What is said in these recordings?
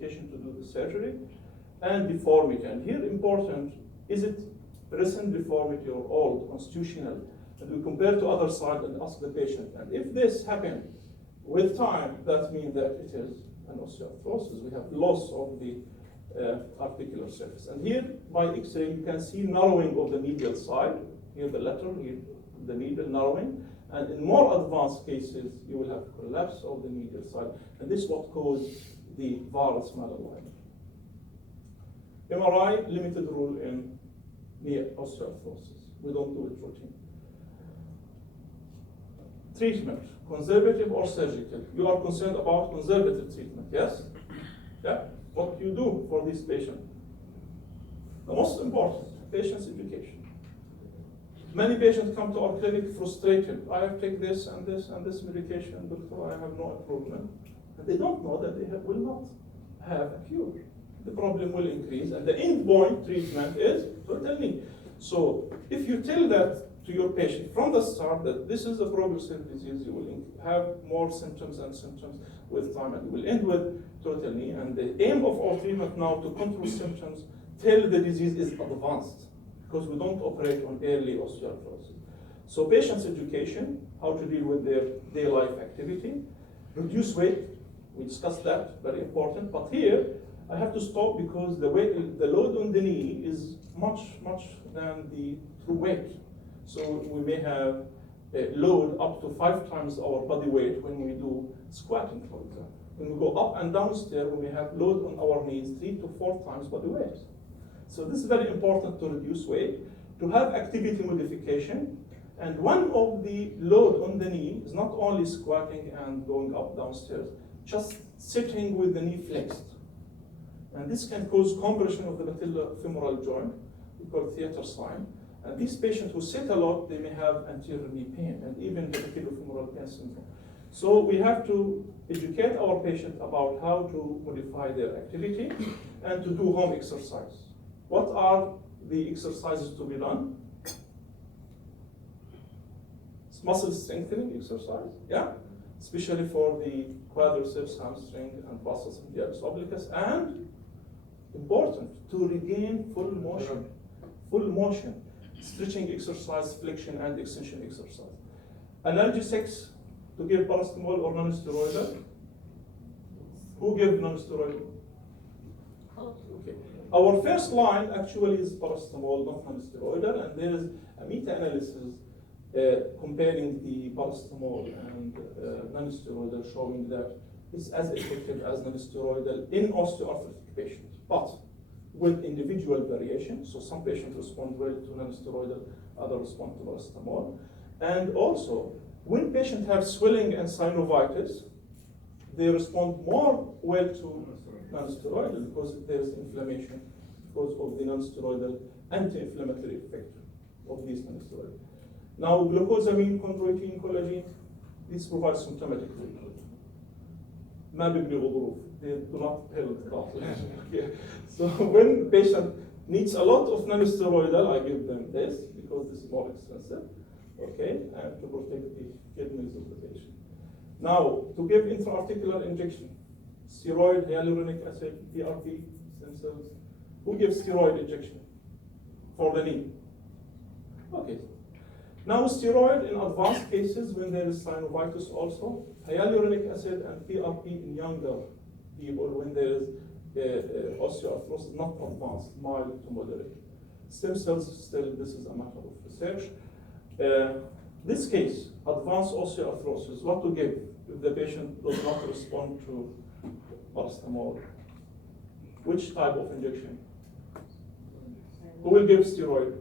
to do the surgery, and deformity. And here important, is it recent deformity or old, constitutional? And we compare to other side and ask the patient. And if this happens with time, that means that it is an osteoarthrosis. We have loss of the articular surface. And here, by X-ray, you can see narrowing of the medial side. Here the lateral, here the medial narrowing. And in more advanced cases, you will have collapse of the medial side. And this is what caused the varus malalignment. MRI, limited rule in knee osteoarthrosis. We don't do it routine. Treatment, conservative or surgical? You are concerned about conservative treatment, yes? Yeah? What you do for this patient? The most important, patient's education. Many patients come to our clinic frustrated. I have taken this and this and this medication, doctor, I have no improvement. And they don't know that they will not have a cure. The problem will increase, and the end point treatment is total knee. So if you tell that to your patient from the start that this is a progressive disease, you will have more symptoms and symptoms with time, and you will end with total knee. And the aim of our treatment now to control symptoms till the disease is advanced, because we don't operate on early osteoarthrosis. So patients' education, how to deal with their daily life activity, reduce weight. We discussed that, very important. But here, I have to stop because the weight, the load on the knee is much than the true weight. So we may have a load up to 5 times our body weight when we do squatting, for example. When we go up and down stairs, we may have load on our knees 3 to 4 times body weight. So this is very important to reduce weight, to have activity modification. And one of the load on the knee is not only squatting and going up downstairs, just sitting with the knee flexed. And this can cause compression of the patellofemoral joint, we call it theater sign. And these patients who sit a lot, they may have anterior knee pain and even the patellofemoral pain syndrome. So we have to educate our patient about how to modify their activity and to do home exercise. What are the exercises to be done? Muscle strengthening exercise, yeah? Especially for the quadriceps, hamstring, and bustus medialis obliquus, and important, to regain full motion, stretching exercise, flexion, and extension exercise. Analgesics, to give paracetamol or non-steroidal. Who gave non-steroidal? Okay. Our first line actually is paracetamol, not non-steroidal, and there is a meta-analysis comparing the paracetamol and non-steroidal, showing that it's as effective as non-steroidal in osteoarthritic patients, but with individual variation. So some patients respond well to non-steroidal, others respond to paracetamol. And also, when patients have swelling and synovitis, they respond more well to non-steroidal because there's inflammation because of the non-steroidal anti-inflammatory effect of these non-steroidal. Now, glucosamine, chondroitin, collagen, these provide symptomatic treatment. ما بيبني غضروف, they do not help. So when patient needs a lot of non-steroidal, I give them this because this is more expensive, okay, and to protect the kidneys of the patient. Now, to give intra-articular injection, steroid, hyaluronic acid, PRP, stem cells. Who gives steroid injection for the knee? Okay. Now, steroid in advanced cases when there is synovitis also, hyaluronic acid and PRP in younger people when there is osteoarthrosis not advanced, mild to moderate. Stem cells, still, this is a matter of research. This case, advanced osteoarthrosis, what to give if the patient does not respond to paracetamol? Which type of injection? Who will give steroid?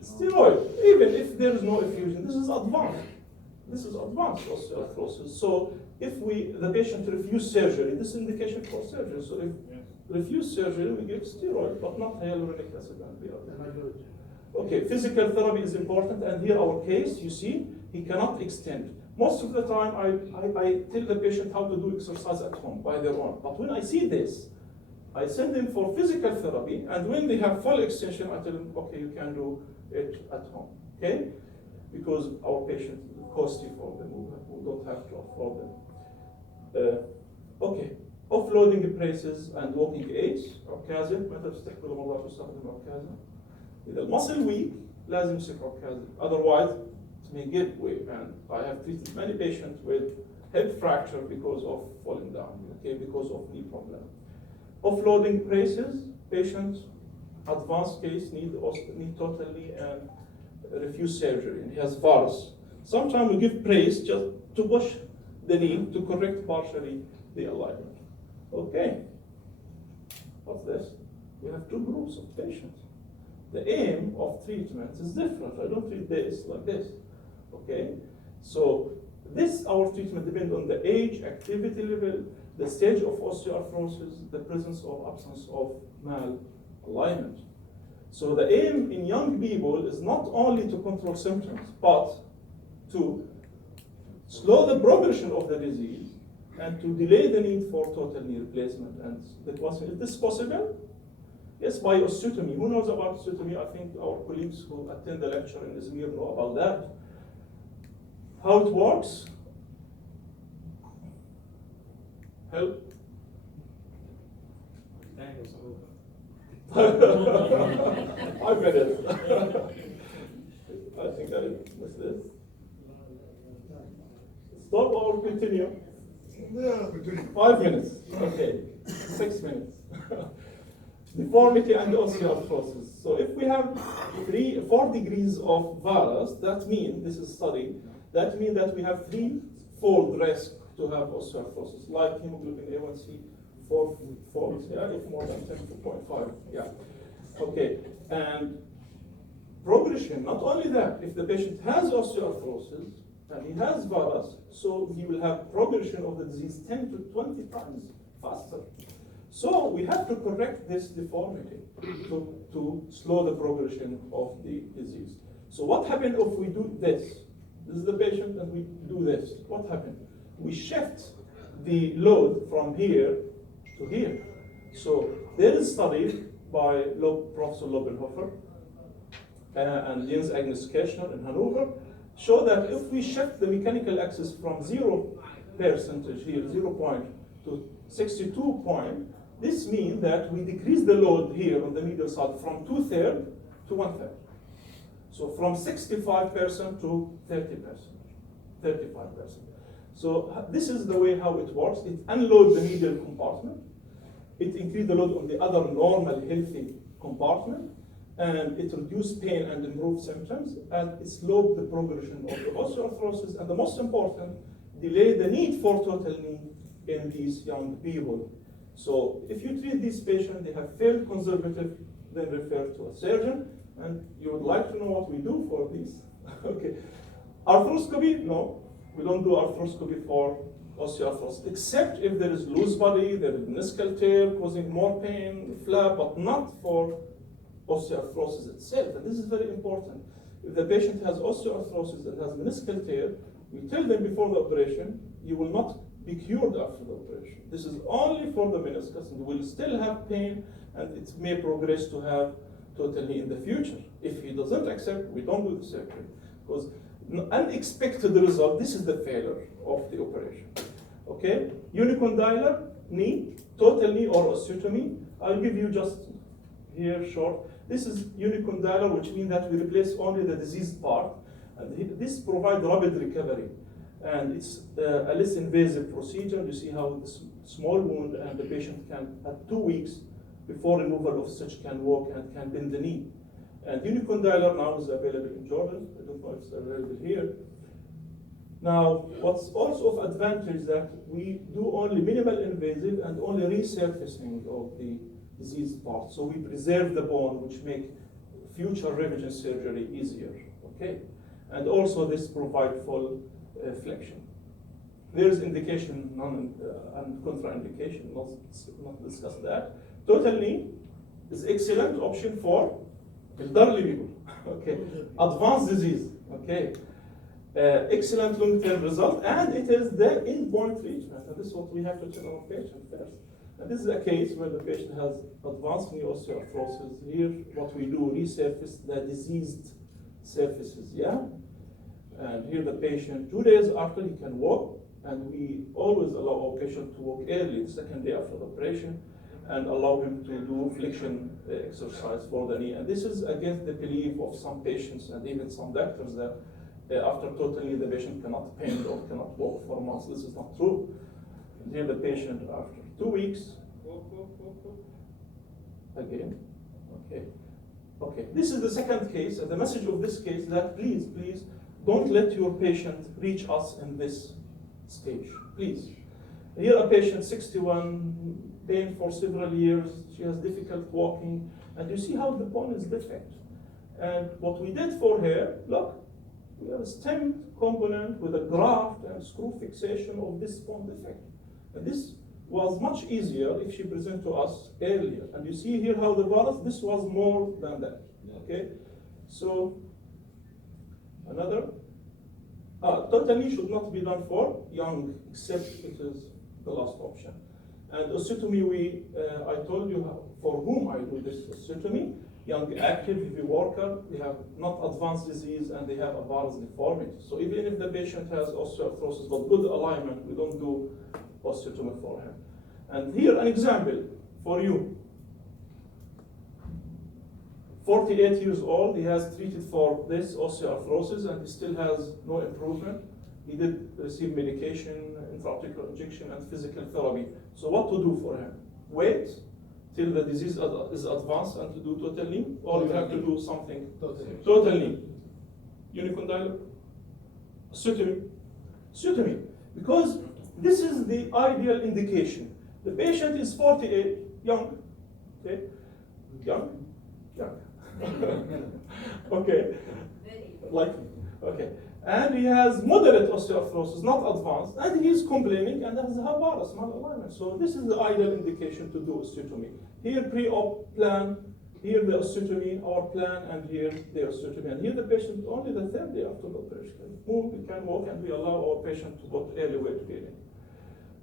Steroid, even if there is no effusion, this is advanced. This is advanced osteoarthrosis. So if the patient refuse surgery, this is indication for surgery. So if refuse surgery, we give steroid, but not hyaluronic acid and PRP. Okay, physical therapy is important, and here our case, you see, he cannot extend. Most of the time, I tell the patient how to do exercise at home by their own. But when I see this, I send them for physical therapy, and when they have full extension, I tell them, okay, you can do it at home, okay? Because our patients, costly for them, we don't have to afford them. offloading braces and walking aids عكازة متى بتستحمل مرات تستخدم عكازة. إذا المصل weak لازم يمسك عكازة. Otherwise it may give way. And I have treated many patients with hip fracture because of falling down, okay, because of knee problem. Offloading braces, patient advanced case need total knee and refuse surgery, and he has varus. Sometimes we give brace just to push the knee to correct partially the alignment. Okay, what's this? We have two groups of patients. The aim of treatment is different. I don't treat this like this, okay? So this, our treatment depends on the age, activity level, the stage of osteoarthrosis, the presence or absence of malalignment. So the aim in young people is not only to control symptoms, but to slow the progression of the disease and to delay the need for total knee replacement. And the question, is this possible? Yes, by osteotomy. Who knows about osteotomy? I think our colleagues who attend the lecture in Izmir know about that. How it works? Help? 5 minutes. I think I missed this. Stop or continue? 5 minutes. Okay. 6 minutes. Deformity and osteoarthrosis. So if we have 4 degrees of varus, that means, this is study, that means that we have 3-fold risk to have osteoarthrosis, like hemoglobin A1C, 4-fold, yeah, if more than 10.5, yeah. Okay, and progression, not only that, if the patient has osteoarthrosis and he has varus, so he will have progression of the disease 10 to 20 times faster. So we have to correct this deformity to slow the progression of the disease. So what happens if we do this? This is the patient and we do this. What happens? We shift the load from here to here. So there is a study by Professor Lobenhofer and Jens Agnes Kirchner in Hanover, show that if we shift the mechanical axis from 0% here, 0 point to 62 point, this means that we decrease the load here on the medial side from 2/3 to 1/3. So from 65% to 30%, 35%. So this is the way how it works. It unloads the medial compartment. It increases the load on the other normal, healthy compartment. And it reduces pain and improves symptoms. And it slows the progression of the osteoarthrosis. And the most important, delay the need for total knee in these young people. So if you treat these patients, they have failed conservative, then refer to a surgeon. And you would like to know what we do for these. Okay. Arthroscopy? No. We don't do arthroscopy for osteoarthrosis, except if there is loose body, there is meniscal tear causing more pain, flap, but not for osteoarthrosis itself. And this is very important. If the patient has osteoarthrosis and has meniscal tear, we tell them before the operation, you will not be cured after the operation. This is only for the meniscus, and will still have pain, and it may progress to have total knee in the future. If he doesn't accept, we don't do the surgery. Because unexpected result, this is the failure of the operation. Okay, unicondylar knee, total knee or osteotomy. I'll give you just here short. This is unicondylar, which means that we replace only the diseased part. And this provides rapid recovery. And it's a less invasive procedure. You see how this small wound and the patient can, at 2 weeks before removal of stitch, can walk and can bend the knee. And unicondylar now is available in Jordan. I don't know if it's available here. Now, what's also of advantage that we do only minimal invasive and only resurfacing of the diseased part. So we preserve the bone, which make future revision surgery easier. Okay, and also this provides full flexion. There is indication, and contraindication. Not discuss that. Total knee is excellent option for elderly people. Okay, advanced disease. Okay. Excellent long-term result, and it is the endpoint treatment. And this is what we have to tell our patient first. And this is a case where the patient has advanced knee osteoarthrosis. Here, what we do, resurface the diseased surfaces, yeah? And here the patient, 2 days after, he can walk, and we always allow our patient to walk early, the second day after the operation, and allow him to do flexion exercise for the knee. And this is against the belief of some patients and even some doctors that after total knee the patient cannot bend or cannot walk for months. This is not true. And here the patient after 2 weeks, again, okay. Okay, this is the second case, and the message of this case that please, please, don't let your patient reach us in this stage, please. Here a patient, 61, pain for several years, she has difficult walking, and you see how the bone is defect. And what we did for her, look, we have a stemmed component with a graft and screw fixation of this bone defect. And this was much easier if she presented to us earlier. And you see here how the virus, this was more than that, okay? So, another, total knee should not be done for young, except it is the last option. And osteotomy, I told you for whom I do this osteotomy. Young, active, heavy worker, they have not advanced disease and they have a varus deformity. So even if the patient has osteoarthrosis but good alignment, we don't do osteotomy for him. And here an example for you. 48 years old, he has treated for this osteoarthrosis and he still has no improvement. He did receive medication, intraarticular injection, and physical therapy. So what to do for him? Wait till the disease is advanced and to do total knee, or you have to do something total knee. Unicondylar, osteotomy, because this is the ideal indication. The patient is 48, young, okay, young, okay, likely, okay. And he has moderate osteoarthrosis, not advanced, and he is complaining and has a varus malalignment. So this is the ideal indication to do osteotomy. Here pre-op plan, here the osteotomy, our plan, and here the osteotomy. And here the patient only the third day after the operation can move, he can walk, and we allow our patient to go to early weight bearing.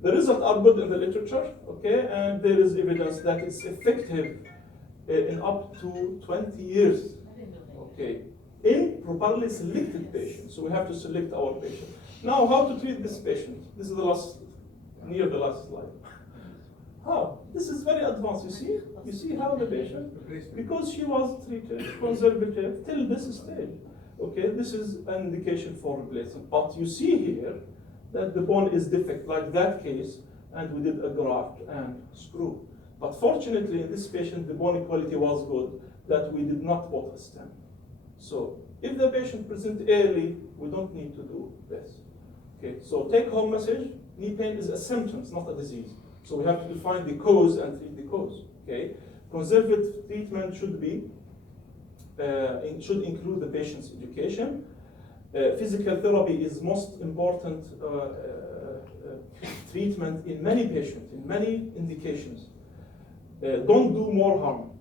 The results are good in the literature, okay, and there is evidence that it's effective in up to 20 years, okay, in properly selected patients. So we have to select our patient. Now, how to treat this patient? This is the last, near the last slide. How? This is very advanced, you see? You see how the patient, because she was treated conservative till this stage. Okay, this is an indication for replacement. But you see here that the bone is defect, like that case, and we did a graft and screw. But fortunately, in this patient, the bone quality was good, that we did not put a stem. So if the patient presents early, we don't need to do this. Okay, so take home message, knee pain is a symptom, it's not a disease. So we have to define the cause and treat the cause. Okay, conservative treatment should be, should include the patient's education. Physical therapy is most important treatment in many patients, in many indications. Don't do more harm.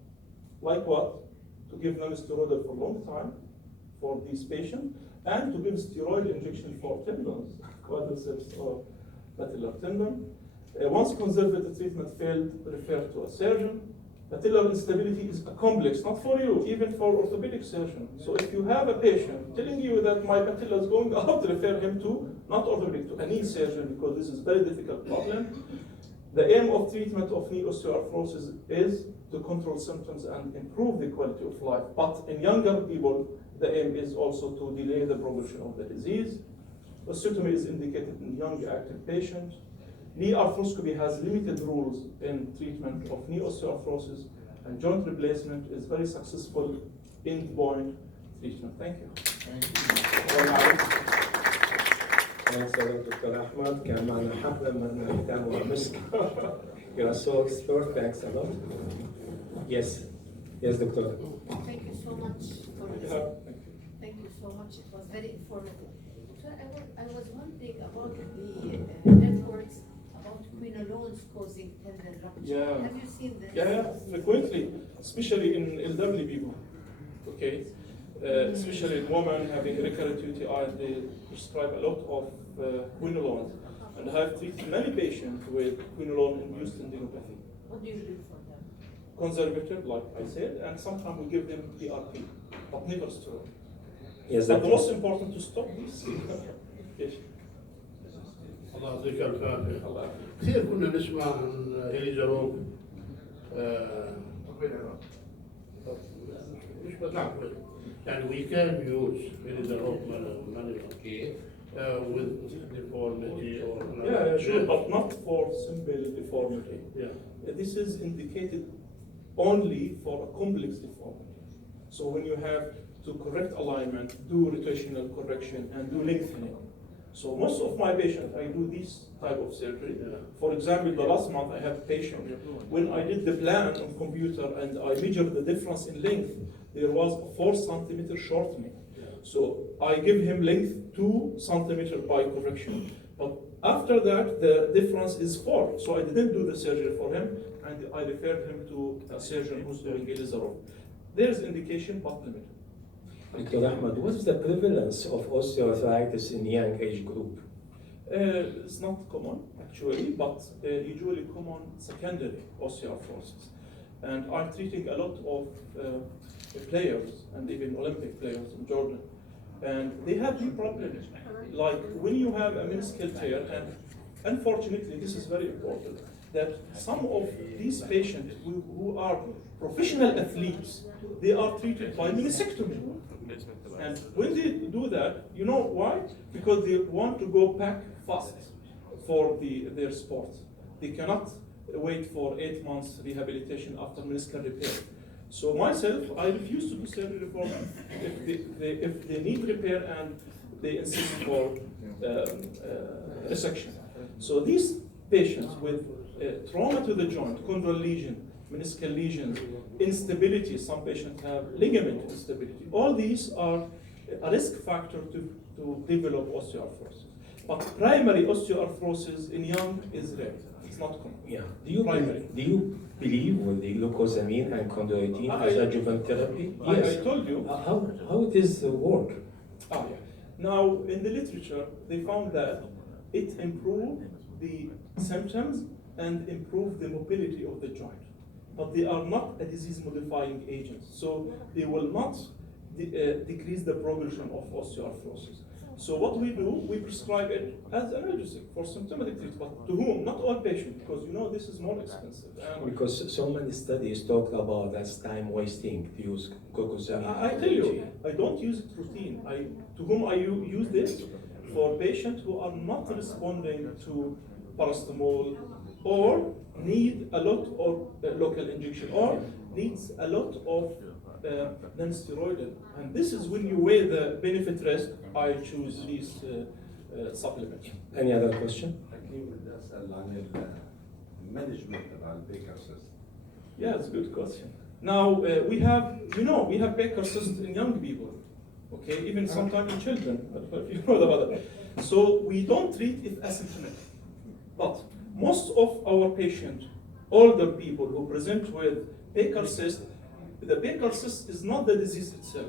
Like what? To give non-steroidal for a long time for these patients, and to give steroid injection for tendons, quadriceps or patellar tendon. Once conservative treatment failed, refer to a surgeon. Patellar instability is a complex, not for you, even for orthopedic surgeon. So if you have a patient telling you that my patella is going out, refer him to, not orthopedic, to a knee surgeon, because this is a very difficult problem. The aim of treatment of knee osteoarthrosis is to control symptoms and improve the quality of life. But in younger people, the aim is also to delay the progression of the disease. Osteotomy is indicated in young active patients. Knee arthroscopy has limited rules in treatment of knee osteoarthrosis, and joint replacement is very successful endpoint treatment. Thank you. Thanks a lot, Dr. Ahmad. كان معنا حق لما كان وعملت. You are so expert. Thanks a lot. Yes. Yes, Doctor. Thank you so much for this. Thank you so much. It was very informative. So I was wondering about the networks about quinolones causing tendon rupture. Yeah. Have you seen this? Yeah, frequently, especially in elderly people. Okay. Especially in women having recurrent UTI, they prescribe a lot of quinolones. And I have treated many patients with quinolone-induced tendinopathy. What do you do for them? Conservative, like I said, and sometimes we give them PRP, but never steroid. Yes, But the most important to stop this. Yes. الله يعطيك العافية. الله يعافيك. كثير كنا نسمع عن إليزاروك مش بتعرف يعني we can use إليزاروك money with deformity or Yeah, sure, but not for simple deformity. Yeah. This is indicated only for a complex deformity. So when you have to correct alignment, do rotational correction, and do lengthening. So most of my patients, I do this type of surgery. For example, the last month I have a patient, when I did the plan on computer and I measured the difference in length, there was a 4 centimeter shortening. So I give him length 2 centimeter by correction. But after that, the difference is 4. So I didn't do the surgery for him, and I referred him to a surgeon who's doing Elizarov. There's indication, but limited. Dr. Ahmed, what is the prevalence of osteoarthritis in young age group? It's not common, actually, but usually common secondary osteoarthrosis. And I'm treating a lot of players, and even Olympic players in Jordan. And they have new problems. Like when you have a meniscal tear, and unfortunately, this is very important, that some of these patients who are professional athletes, they are treated by meniscectomy. And when they do that, you know why? Because they want to go back fast for their sport. They cannot wait for 8 months rehabilitation after meniscal repair. So myself, I refuse to do surgery for them. If they need repair and they insist for resection. So these patients with trauma to the joint, chondral lesion, meniscal lesions, instability, some patients have ligament instability. All these are a risk factor to develop osteoarthrosis. But primary osteoarthrosis in young is rare. It's not common. Yeah. Do you believe with the glucosamine and chondroitin as adjuvant therapy? Yes. I told you. How it is work? Yeah. Now, in the literature, they found that it improved the symptoms and improved the mobility of the joint. But they are not a disease-modifying agent, so they will not decrease the progression of osteoarthrosis. So what we do, we prescribe it as analgesic for symptomatic treatment, but to whom? Not all patients, because you know this is more expensive. Because so many studies talk about that's time wasting to use glucosamine. I tell you, I don't use it routine. To whom I use this? For patients who are not responding to paracetamol or need a lot of local injection or needs a lot of non-steroidal. And this is when you weigh the benefit risk, I choose these supplements. Any other question? Yeah, it's a good question. Now, we have Baker cyst in young people, okay, even sometimes in children, I don't know if you know about that. So we don't treat it asymptomatic. But most of our patients, older people who present with Baker cyst, the Baker cyst is not the disease itself.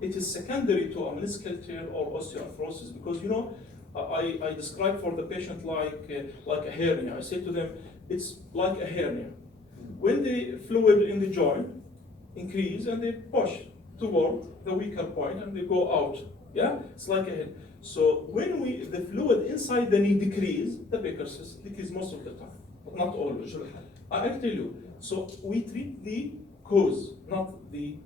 It is secondary to a meniscal tear or osteoarthrosis because, you know, I describe for the patient like a hernia. I say to them, it's like a hernia. When the fluid in the joint increase and they push toward the weaker point and they go out, yeah, it's like a hernia. So when the fluid inside the knee decrease, the Baker cyst decrease most of the time, but not always. I'll tell you. So we treat the cause, not the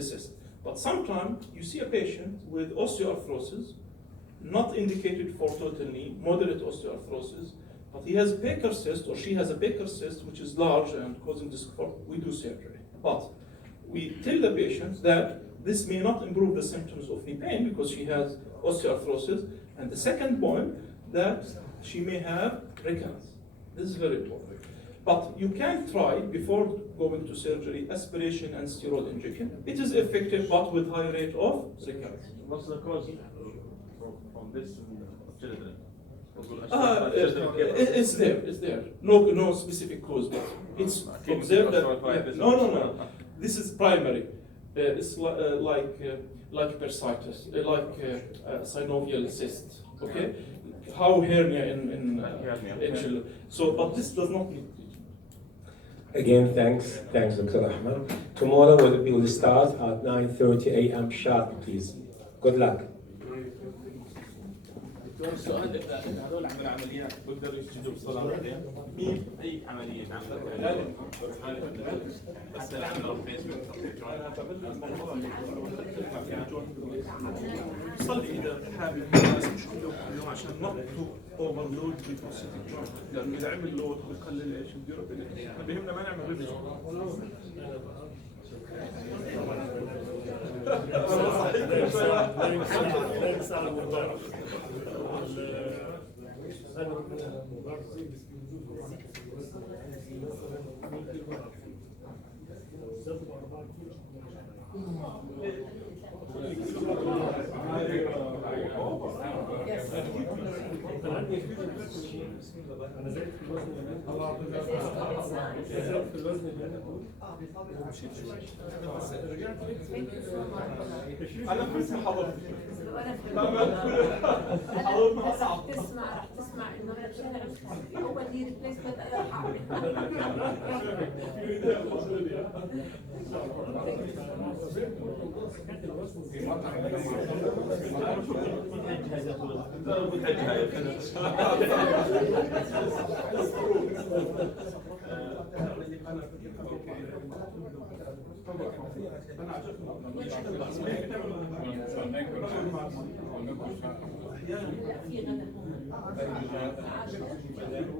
cyst. But sometimes you see a patient with osteoarthrosis, not indicated for total knee, moderate osteoarthrosis, but he has a Baker cyst or she has a Baker cyst which is large and causing discomfort. We do surgery. But we tell the patient that this may not improve the symptoms of knee pain because she has osteoarthrosis. And the second point, that she may have recurrence. This is very important. But you can try, before going to surgery, aspiration and steroid injection. It is effective, but with high rate of recurrence. What's the cause from this children? It's there. No specific cause, but it's observed that. No. This is primary. It's like bursitis, like synovial cyst. Okay, how hernia in children. So, but this does not need. Again, thanks, Dr. Ahmed. Tomorrow we will start at 9:30 a.m. sharp, please. Good luck. السؤال اذا هذول عملوا عمليات بيقدروا يسجلوا بصلاة بعدين؟ مين؟ اي عملية عملت بس العمل الفيسبوك صلي اذا حابب بس مش كلهم عشان ما اوفرلود بالبروسيتيك جوينت، لانه اذا عمل لود بقلل ايش الديورابيلتي، بهمنا ما نعمل ريفيجن. انا زدت في الوزن زدت في الوزن اللي انا مشيت شوي بس رجعت انا كنت حضرت رح تسمع انه انا هو اللي ريبليسمنت انا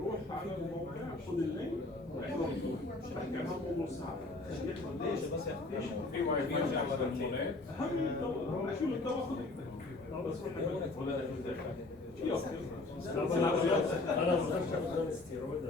روح على الموقع خذ اللينك احكي عن الموضوع صعب. ليش بس في واي فاي على المولات اهم من الدواء شو الدواء خذ بس ولا انا مستشفى بدون استيرويد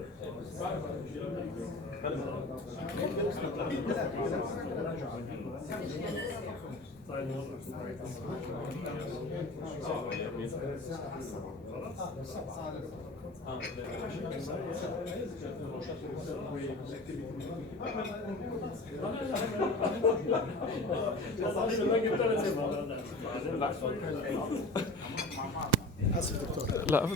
لا